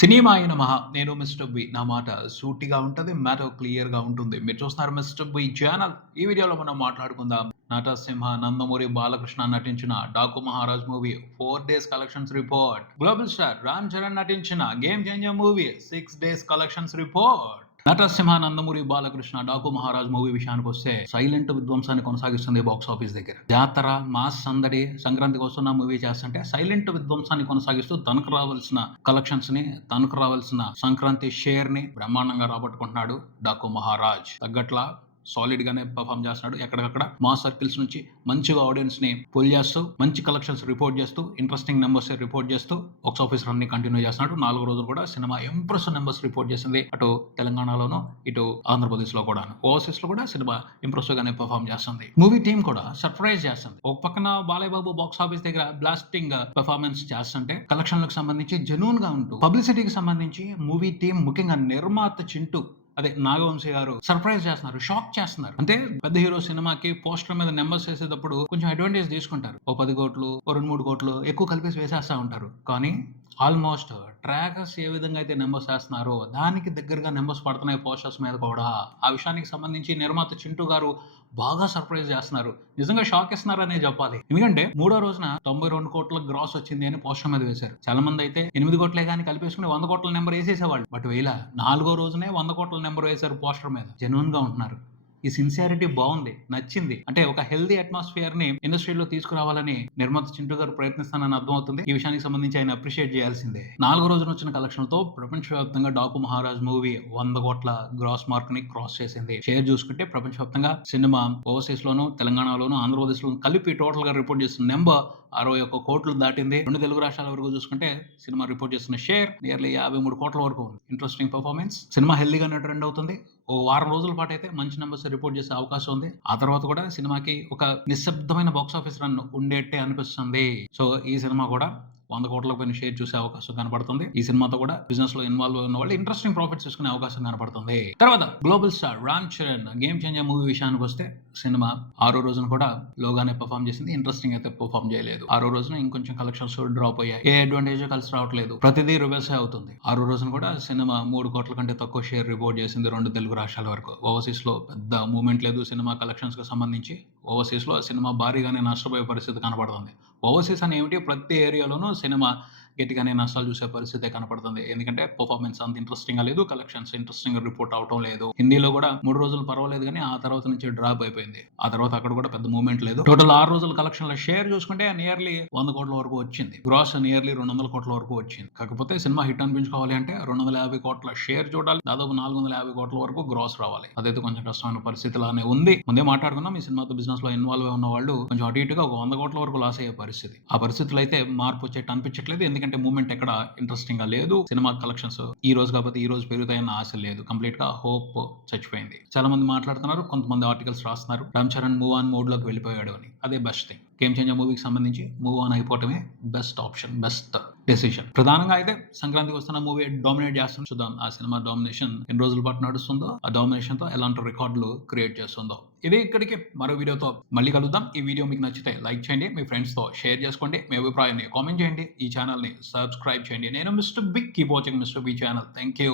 Cinema అయిన మహా నేను మిస్టర్ బి నా మాట సూటిగా ఉంటుంది, మ్యాటర్ క్లియర్ గా ఉంటుంది. మీరు చూస్తున్నారు మిస్టర్ బి ఛానల్. ఈ వీడియోలో మనం మాట్లాడుకుందాం నటసింహ నందమూరి బాలకృష్ణ నటించిన Daaku Maharaj movie 4 days collections report. Global star Ram Charan నటించిన Game Changer movie 6 days collections report. నటసింహ నందమూరి బాలకృష్ణ డాకు మహారాజ్ మూవీ విషయానికి వస్తే సైలెంట్ విధ్వంసాన్ని కొనసాగిస్తుంది బాక్స్ ఆఫీస్ దగ్గర. జాతర మాస్ సందడి సంక్రాంతికి వస్తున్న మూవీ చేస్తుంటే సైలెంట్ విధ్వంసాన్ని కొనసాగిస్తూ తనకు రావాల్సిన కలెక్షన్స్ ని, తనకు రావాల్సిన సంక్రాంతి షేర్ ని బ్రహ్మాండంగా రాబట్టుకుంటున్నాడు డాకు మహారాజ్. తగ్గట్లా సాలిడ్ గానే పర్ఫామ్ చేస్తున్నాడు. ఎక్కడికక్కడ మాస్ సర్కిల్స్ నుంచి మంచిగా ఆడియన్స్ ని పుల్ చేస్తూ, మంచి కలెక్షన్స్ రిపోర్ట్ చేస్తూ, ఇంట్రెస్టింగ్ నెంబర్స్ రిపోర్ట్ చేస్తూ బాక్స్ ఆఫీస్ రన్ ని కంటిన్యూ చేస్తున్నాడు. 4 రోజులు కూడా సినిమా ఇంప్రెసివ్ నెంబర్స్ రిపోర్ట్ చేసింది. అటు తెలంగాణలోను, ఇటు ఆంధ్రప్రదేశ్ లో కూడా, ఓవర్సీస్ లో కూడా సినిమా ఇంప్రెసివ్ గానే పర్ఫామ్ చేస్తుంది. మూవీ టీమ్ కూడా సర్ప్రైజ్ చేస్తుంది. ఒక పక్కన బాలయ్య బాబు బాక్స్ ఆఫీస్ దగ్గర బ్లాస్టింగ్ పర్ఫార్మెన్స్ చేస్తుంటే, కలెక్షన్లకు సంబంధించి జెన్యూన్ గా ఉంటూ, పబ్లిసిటీకి సంబంధించి మూవీ టీమ్ ముఖ్యంగా నిర్మాత చింటూ అదే నాగవంశీ గారు సర్ప్రైజ్ చేస్తున్నారు, షాక్ చేస్తున్నారు. అంటే పెద్ద హీరో సినిమాకి పోస్టర్ మీద నెంబర్స్ వేసేటప్పుడు కొంచెం అడ్వాంటేజ్ తీసుకుంటారు. ఓ 10 కోట్లు, ఓ 2-3 కోట్లు ఎక్కువ కలిపేసి వేసేస్తా ఉంటారు. కానీ ఆల్మోస్ట్ ట్రాకర్స్ ఏ విధంగా అయితే నెంబర్స్ వేస్తున్నారో దానికి దగ్గరగా నెంబర్స్ పడుతున్నాయి పోస్టర్స్ మీద కూడా. ఆ విషయానికి సంబంధించి నిర్మాత చింటూ గారు బాగా సర్ప్రైజ్ చేస్తున్నారు. నిజంగా షాక్ ఇస్తున్నారనే చెప్పాలి. ఎందుకంటే 3వ రోజున 92 కోట్ల గ్రాస్ వచ్చింది అని పోస్టర్ మీద వేశారు. చాలా మంది అయితే 8 కోట్లే కానీ కలిపేసుకుని 100 కోట్ల నెంబర్ వేసేసేవాళ్ళు. బట్ వేలా 4వ రోజునే 100 కోట్ల నెంబర్ వేశారు పోస్టర్ మీద. జెన్యూన్ గా ఉంటున్నారు. ఈ సిన్సియారిటీ బాగుంది, నచ్చింది. అంటే ఒక హెల్దీ అట్మాస్ఫియర్ ని ఇండస్ట్రీలో తీసుకురావాలని నిర్మాత చింటూ గారు ప్రయత్నిస్తానని అర్థమవుతుంది. ఈ విషయానికి సంబంధించి ఆయన అప్రిషియేట్ చేయాల్సిందే. 4వ రోజున వచ్చిన కలెక్షన్ తో ప్రపంచవ్యాప్తంగా డాకు మహారాజ్ మూవీ 100 కోట్ల గ్రాస్ మార్క్ ని క్రాస్ చేసింది. షేర్ చూసుకుంటే ప్రపంచవ్యాప్తంగా సినిమా ఓవర్సీస్ లోను, తెలంగాణలోను, ఆంధ్రప్రదేశ్ లోను కలిపి టోటల్ గా రిపోర్ట్ చేస్తున్న నెంబర్ 61 కోట్లు దాటింది. 2 తెలుగు రాష్ట్రాల వరకు చూసుకుంటే సినిమా రిపోర్ట్ చేస్తున్న షేర్ నియర్లీ 53 కోట్ల వరకు ఉంది. Interesting performance. సినిమా హెల్దీగానే ట్రెండ్ అవుతుంది. ఓ వారం రోజుల పాటు అయితే మంచి నెంబర్స్ రిపోర్ట్ చేసే అవకాశం ఉంది. ఆ తర్వాత కూడా సినిమాకి ఒక నిశ్శబ్దమైన బాక్స్ ఆఫీస్ రన్ ఉండేట్టే అనిపిస్తుంది. సో ఈ సినిమా కూడా 100 కోట్ల పైన షేర్ చూసే అవకాశం కనపడుతుంది. ఈ సినిమాతో కూడా బిజినెస్ లో ఇన్వాల్వ్ ఉన్న వాళ్ళు ఇంట్రెస్టింగ్ ప్రాఫిట్స్ తీసుకునే అవకాశం కనపడుతుంది. తర్వాత global star Ram Charan game Changer movie విషయానికి వస్తే సినిమా 6వ రోజున కూడా లోగానే పర్ఫామ్ చేసింది. ఇంట్రెస్టింగ్ అయితే పర్ఫామ్ చేయలేదు. 6వ రోజున ఇంకొంచెం కలెక్షన్స్ డ్రాప్ అయ్యాయి. ఏ అడ్వాంటేజ్ కలిసి రావట్లేదు. ప్రతిదీ రివర్స్ అవుతుంది. 6వ రోజున కూడా సినిమా 3 కోట్ల కంటే తక్కువ షేర్ రిపోర్ట్ చేసింది 2 తెలుగు రాష్ట్రాల వరకు. ఓవర్సీస్ లో పెద్ద మూవ్మెంట్ లేదు సినిమా కలెక్షన్స్ కి సంబంధించి. ఓవర్సీస్ లో సినిమా భారీగానే నష్టపోయే పరిస్థితి కనపడుతుంది. ఓవర్సీస్ అని ఏమిటి, ప్రతి ఏరియాలోనూ సినిమా గట్టిగానే నష్టాలు చూసే పరిస్థితి కనపడుతుంది. ఎందుకంటే పర్ఫార్మెన్స్ అంత ఇంట్రెస్టింగ్ గా లేదు, కలెక్షన్స్ ఇంట్రెస్టింగ్ రిపోర్ట్ అవటం లేదు. హిందీలో కూడా 3 రోజులు పర్వాలేదు, కానీ ఆ తర్వాత నుంచి డ్రాప్ అయిపోయింది. ఆ తర్వాత అక్కడ కూడా పెద్ద మూవ్మెంట్ లేదు. టోటల్ 6 రోజుల కలెక్షన్ల షేర్ చూసుకుంటే నియర్లీ 100 కోట్ల వరకు వచ్చింది. గ్రాస్ నియర్లీ 200 కోట్ల వరకు వచ్చింది. కాకపోతే సినిమా హిట్ అనిపించుకోవాలి అంటే 250 కోట్ల షేర్ చూడాలి, దాదాపు 450 కోట్ల వరకు గ్రాస్ రావాలి. అదైతే కొంచెం కష్టమైన పరిస్థితిలానే ఉంది. ముందే మాట్లాడుకున్నాం, ఈ సినిమాతో బిజినెస్ లో ఇన్వాల్వ్ ఉన్న వాళ్ళు కొంచెం అటు ఇటుగా ఒక 100 కోట్ల వరకు లాస్ అయ్యే పరిస్థితి. ఆ పరిస్థితులు అయితే మార్పు వచ్చేట్టు అనిపించట్లేదు. ఎందుకంటే మూవ్మెంట్ ఎక్కడ ఇంట్రెస్టింగ్ గా లేదు. సినిమా కలెక్షన్స్ ఈ రోజు కాకపోతే ఈ రోజు పెరుగుతాయన్న ఆశ లేదు. కంప్లీట్ గా హోప్ చచ్చిపోయింది. చాలా మంది మాట్లాడుతున్నారు, కొంతమంది ఆర్టికల్స్ రాస్తున్నారు Ram Charan move on mode లోకి వెళ్ళిపోయాడు అని. అదే బెస్ట్ థింగ్. గేమ్ చేంజర్ మూవీకి సంబంధించి మూవ్ ఆన్ అయిపోవటమే బెస్ట్ ఆప్షన్, బెస్ట్ డెసిషన్. ప్రధానంగా అయితే సంక్రాంతికి వస్తున్న మూవీ డామినేట్ చేస్తుంది. చూద్దాం ఆ సినిమా డామినేషన్ ఎన్ని రోజుల పాటు నడుస్తుందో, ఆ డామినేషన్ తో ఎలాంటి రికార్డులు క్రియేట్ చేస్తుందో. ఇదే ఇక్కడికి మరో వీడియోతో మళ్ళీ కలుద్దాం. ఈ వీడియో మీకు నచ్చితే లైక్ చేయండి, మీ ఫ్రెండ్స్ తో షేర్ చేసుకోండి, మీ అభిప్రాయాన్ని కామెంట్ చేయండి, ఈ ఛానల్ ని సబ్స్క్రైబ్ చేయండి. నేను Mister B. Keep watching Mister B channel. Thank you.